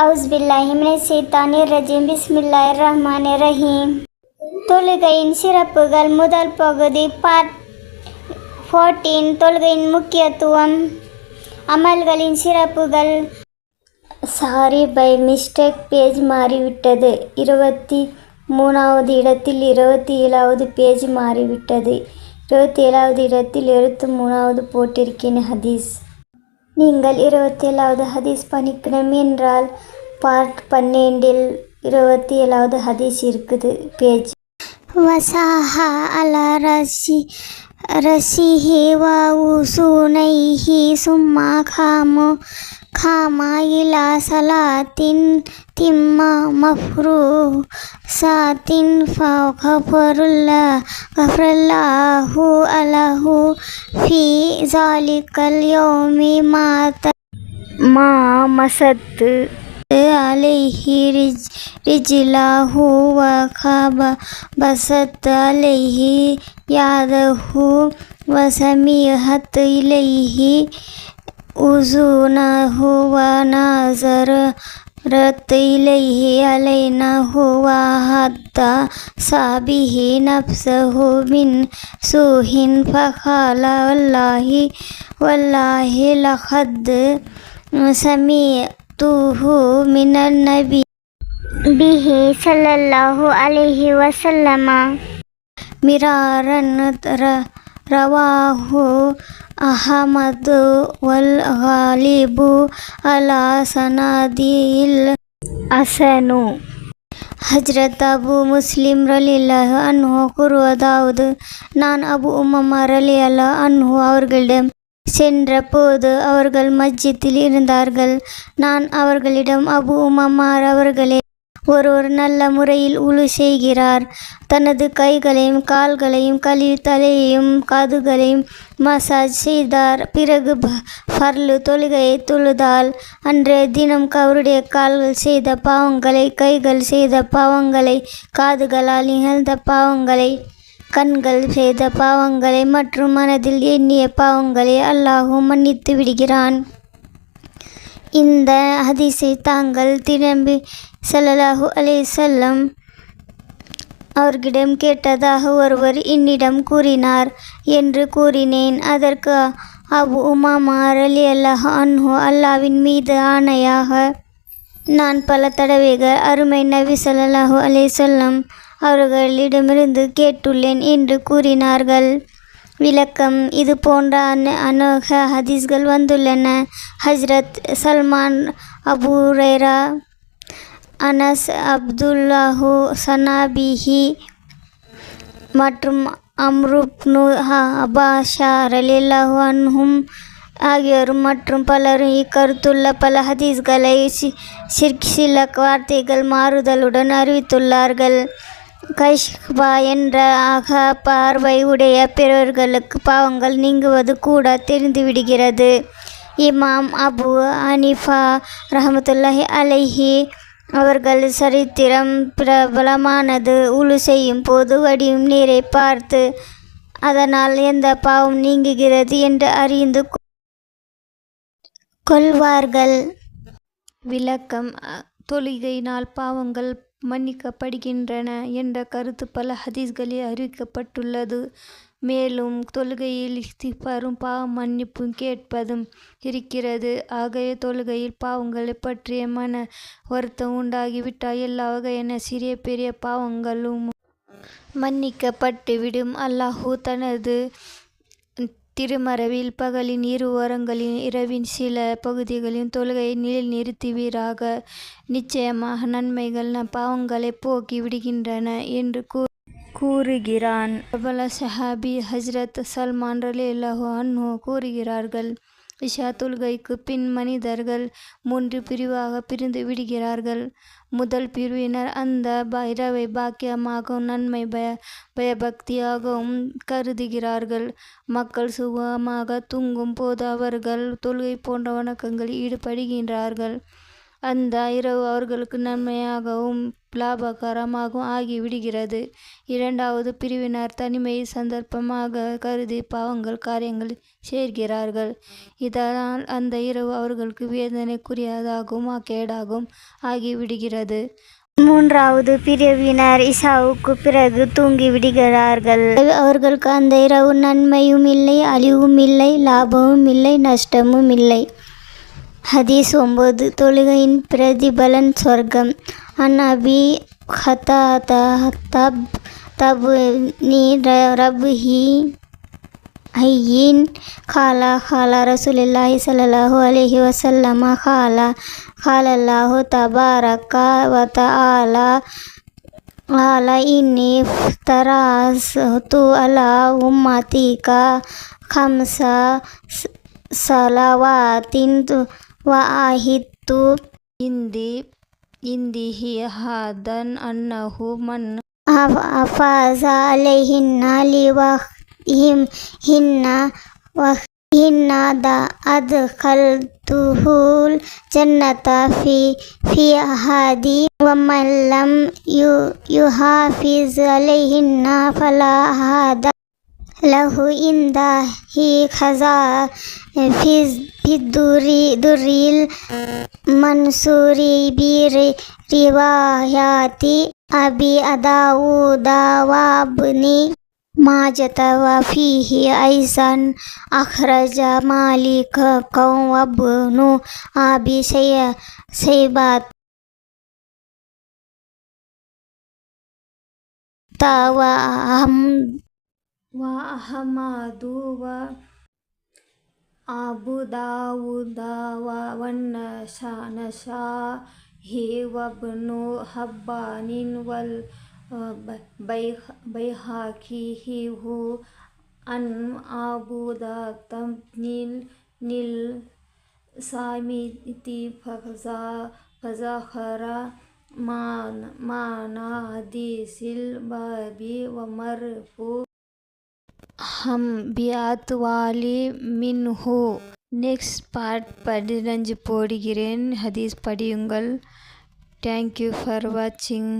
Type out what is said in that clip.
அவுஸ்பில்லாஹிமினை பிஸ்மில்லாய் ரஹ்மான் ரஹீம் தொழுகையின் சிறப்புகள் முதல் பகுதி பார்ட் ஃபோர்டீன் தொழுகையின் முக்கியத்துவம். அமல்களின் சிறப்புகள். சாரி பை மிஸ்டேக் பேஜ் மாறிவிட்டது. இருபத்தி மூணாவது இடத்தில் இருபத்தி ஏழாவது பேஜ் மாறிவிட்டது. இருபத்தி ஏழாவது இடத்தில் இருபத்தி மூணாவது போட்டிருக்கேன் ஹதீஸ். நீங்கள் இருபத்தி ஏழாவது ஹதீஸ் பண்ணிக்கணும் என்றால் பார்ட் பன்னெண்டில் இருபத்தி ஏழாவது ஹதீஸ் இருக்குது பேஜ். வசாஹா அலா ரசி ரசிஹி வவுசுனைஹி சும்மா காமோ. ఖామా ఇలా సలాతిన్ తిమ్మా మఫ్రూ సాతిన్ ఫౌఖ పొరుల్లా గఫ్రల్లాహు అలహు ఫీ జాలికల్ యోమి మాత మా మసత్తు عليه رج رجله وخاب بسط عليه يده وسميحت إليه أذنه ونظرت إليه علينا وحتى صابه نفسه من سوء فقال والله والله لقد سمعته من النبي به صلى الله عليه وسلم مرارا ரவாஹு அஹமது வல் ஹாலிபு அலா சனாதியில் அசனு. ஹஜ்ரத் அபு முஸ்லிம் ரலி அல்லாஹ் அன்ஹோ கூறுவதாவது நான் அபு உமமா ரலி அல்லா அன்ஹோ அவர்களிடம் சென்ற போது அவர்கள் மஸ்ஜித்தில் இருந்தார்கள். நான் அவர்களிடம் அபு உமமார் அவர்களே ஒருவர் நல்ல முறையில் உழு செய்கிறார். தனது கைகளையும் கால்களையும் கழுவி தலையையும் காதுகளையும் மசாஜ் செய்தார். பிறகு பர்லு ஃபர்லு தொழுகையை தொழுதால் அன்றைய தினம் அவருடைய கால்கள் செய்த பாவங்களை கைகள் செய்த பாவங்களை காதுகளால் நிகழ்ந்த பாவங்களை கண்கள் செய்த பாவங்களை மற்றும் மனதில் எண்ணிய பாவங்களை அல்லாஹும் மன்னித்து விடுகிறான். இந்த ஹதீஸை தாங்கள் திரும்பி செல்லலாகு அலே செல்லம் அவர்களிடம் கேட்டதாக ஒருவர் என்னிடம் கூறினார் என்று கூறினேன். அதற்கு அபு உமாமா அலி அல்லாஹ் அன்ஹு அல்லாவின் மீது ஆணையாக நான் பல தடவைகள் அருமை நபி ஸல்லல்லாஹு அலே சொல்லம் அவர்களிடமிருந்து கேட்டுள்ளேன் என்று கூறினார்கள். விளக்கம். இது போன்ற அன அநோக ஹதீஸ்கள் வந்துள்ளன. ஹஜ்ரத் சல்மான் அபு அனஸ் அப்துல்லாஹு சனாபிஹி மற்றும் அம்ருப்னு அபாஷா ரலில்லாஹு அன்ஹும் ஆகியோரும் மற்றும் பலரும் இக்கருத்துள்ள பல ஹதீஸ்களை சிற்சில வார்த்தைகள் மாறுதலுடன் அறிவித்துள்ளார்கள். கைஷ்பா என்ற அக பார்வை உடைய பிறர்களுக்கு பாவங்கள் நீங்குவது கூட தெரிந்துவிடுகிறது. இமாம் அபு அனிஃபா ரஹமத்துல்லாஹி அலைஹி அவர்கள் சரித்திரம் பிரபலமானது. உழு செய்யும் போது வடியும் நீரை பார்த்து அதனால் எந்த பாவம் நீங்குகிறது? என்று அறிந்து கொள்வார்கள். விளக்கம் தொழுகையினால் பாவங்கள் மன்னிக்கப்படுகின்றன என்ற கருத்து பல ஹதீஸ்களில் அறிவிக்கப்பட்டுள்ளது. மேலும் தொழுகையில் இஸ்திஃபாரும் பாவ மன்னிப்பும் கேட்பதும் இருக்கிறது. ஆகவே தொழுகையில் பாவங்களை பற்றிய மன வருத்தம் உண்டாகிவிட்டால் எல்லா வகையான சிறிய பெரிய பாவங்களும் மன்னிக்கப்பட்டுவிடும். அல்லாஹு தனது திருமறைவில் பகலின் இரு ஓரங்களின் இரவின் சில பகுதிகளின் தொழுகையை நிலை நிறுத்துவீராக. நிச்சயமாக நன்மைகள் நம் பாவங்களை போக்கி விடுகின்றன என்று கூ கூறுகிறான். பிரபல சஹாபி ஹஜ்ரத் சல்மான் ரலியல்லாஹு அன்ஹு கூறுகிறார்கள். விஷாத்துல்கைக்கு தொழுகைக்கு பின் மனிதர்கள் மூன்று பிரிவாக பிரிந்து விடுகிறார்கள். முதல் பிரிவினர் அந்த பைரவை இரவை பாக்கியமாகவும் நன்மை பய பயபக்தியாகவும் கருதுகிறார்கள். மக்கள் சுகமாக தூங்கும் போது அவர்கள் தொழுகை போன்ற வணக்கங்களில் ஈடுபடுகின்றார்கள். அந்த இரவு அவர்களுக்கு நன்மையாகவும் லாபகரமாகவும் ஆகிவிடுகிறது. இரண்டாவது பிரிவினர் தனிமையை சந்தர்ப்பமாக கருதி பாவங்கள் காரியங்கள் சேர்கிறார்கள். இதனால் அந்த இரவு அவர்களுக்கு வேதனைக்குரியதாகவும் கேடாகவும் ஆகிவிடுகிறது. மூன்றாவது பிரிவினர் இசாவுக்கு பிறகு தூங்கி விடுகிறார்கள் அவர்களுக்கு அந்த இரவு நன்மையும் இல்லை அழிவும் இல்லை லாபமும் இல்லை நஷ்டமும் இல்லை. ஹதீஸ் ஒம்பது தொழுகையின் பிரதிபலன் சொர்க்கம். அநபி அபி ஹதா தப் தபு நீ ரபுஹி ஐயின் காலா ஹாலா ரசூலில்லாஹி சல்லாஹூ அலஹி வசல்லமா ஹாலா ஹாலல்லாஹு தபாரக்கா வத ஆலா ஆலா இன்னி தராஸ் து அலா உம்மாத்திகா ஹம்சா சலவாத்தின் وعهدت عندي عنده هذا أنه من أفاز عليهن لوحدهن وحدهن أدخلته الجنة في في هذه ومن لم يحافظ عليهن فلا هذا له عنده خزا في الدر در المنصور بروايات أبي داود وابن ماجة وفيه أيضا أخرج مالك وابن أبي شيبة. وأحمد وأحمد وأبو داود والنسائي وابن حبان والبيهقي عن أبو بن الصامت فذكر معنى حديث الباب ومرفوع ஹம் பியாத் வாலி மின்ஹு நெக்ஸ்ட் பார்ட் பதினஞ்சு போடுகிறேன் ஹதீஸ் படியுங்கள் தேங்க்யூ ஃபார் வாட்சிங்